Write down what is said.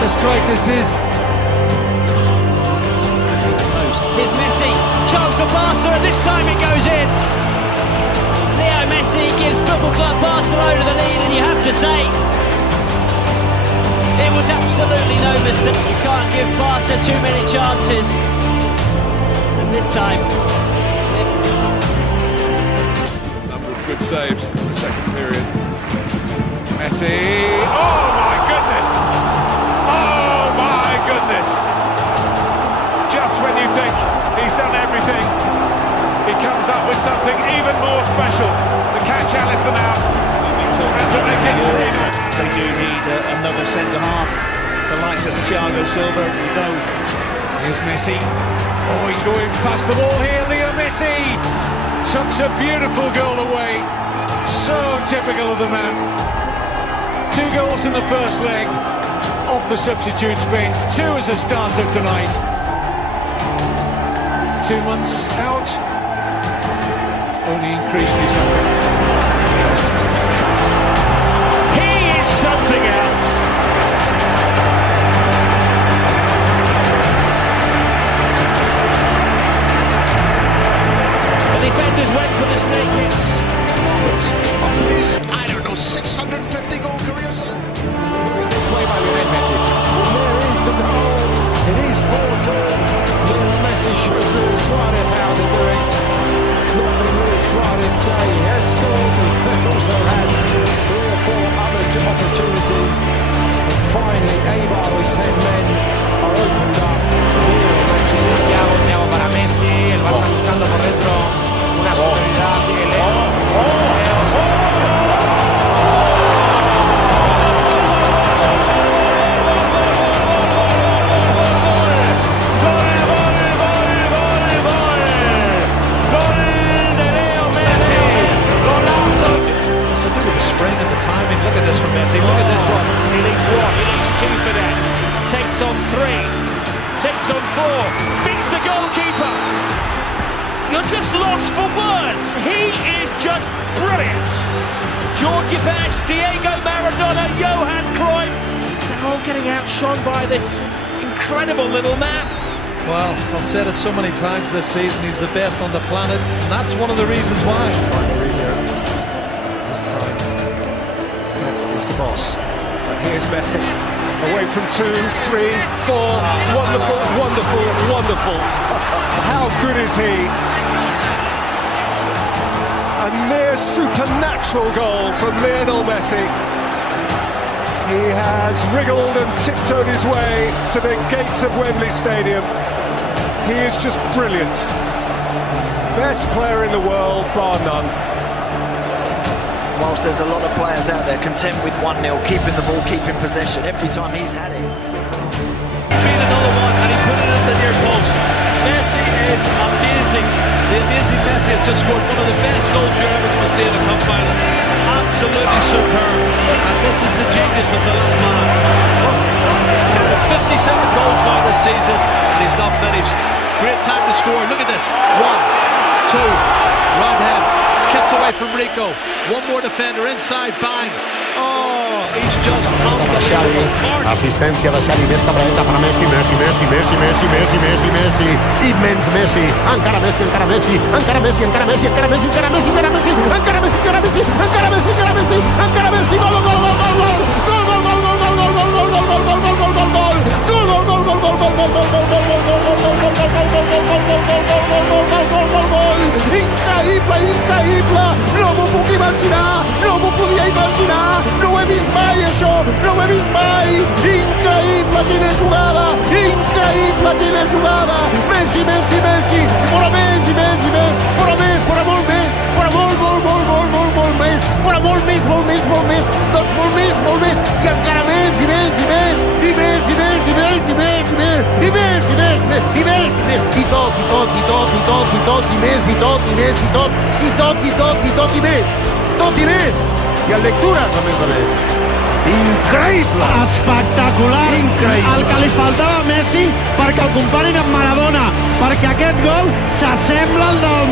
What a strike this is. Here's Messi, chance for Barca, and this time it goes in. Leo Messi gives Football Club Barcelona the lead, and you have to say, it was absolutely no mistake. You can't give Barca too many chances. And this time... Number of good saves in the second period. Messi, oh my goodness! Oh my goodness! Just when you think he's done everything, he comes up with something even more special to catch Alisson out and to make it 3-0. They do need another centre-half, the likes of Thiago Silva, we know. Here's Messi. Oh, he's going past the ball here. Leo Messi tucks a beautiful goal away. So typical of the man. 2 goals in the first leg, off the substitutes bench, 2 as a starter tonight. 2 months out, it's only increased his hunger. He is something else. The defenders went for the snake hits. I don't know, 650 goal career, sir. Play by Lionel Messi. There is the goal. It is 4-2. Lionel Messi shows Luis Suarez how to do it. It's not been Luis Suarez's day. He has scored, but he has also had 3 or 4 other opportunities. And finally, Eibar with 10 men are opened up. Lionel Messi. Thiago para Messi, el Barça buscando por dentro una superioridad, sigue Leo. Timing, look at this from Messi, look at this one. He needs 1, he needs 2 for that. Takes on 3, takes on 4, beats the goalkeeper. You're just lost for words. He is just brilliant. George Best, Diego Maradona, Johan Cruyff. They're all getting outshone by this incredible little man. Well, I've said it so many times this season, he's the best on the planet, and that's one of the reasons why. This time, Pep is the boss. But here's Messi. Away from 2, 3, 4. Wonderful, wonderful, wonderful. How good is he? A near supernatural goal from Lionel Messi. He has wriggled and tiptoed his way to the gates of Wembley Stadium. He is just brilliant. Best player in the world, bar none. Whilst there's a lot of players out there content with 1-0, keeping the ball, keeping possession every time he's had it. Been another one, and he put it in the near post. Messi is amazing. The amazing Messi has just scored one of the best goals you're ever going to see in a cup final. Absolutely superb. And this is the genius of the little man. Look, 57 goals now this season, and he's not finished. Great time to score. Look at this. 1, 2, round head. Kicks away from Rico. One more defender inside, bang. Oh, he's just unbelievable. Assistència de Xavi, més cap dreta per a Messi, Messi, Messi, Messi, Messi, Messi, Messi, Messi, immens Messi, encara Messi, encara Messi, encara Messi, encara Messi, encara Messi, encara Messi, encara Messi, encara Messi, encara Messi, encara Messi, encara Messi, encara Messi, gol, gol, gol, gol, gol, increïble, no m'ho puc imaginar, no m'ho podia imaginar, no ho he vist mai això, no ho he vist mai, increïble quina jugada, Messi, Messi, Messi, fora Messi, Messi, Messi, fora més, fora molt més, fora molt més, fora molt més, doncs molt més, i encara més, i més, tot i més, i en lectures a més. Increïble! Espectacular! Increïble! El que li faltava a Messi perquè el comparin amb Maradona, perquè aquest gol s'assembla al del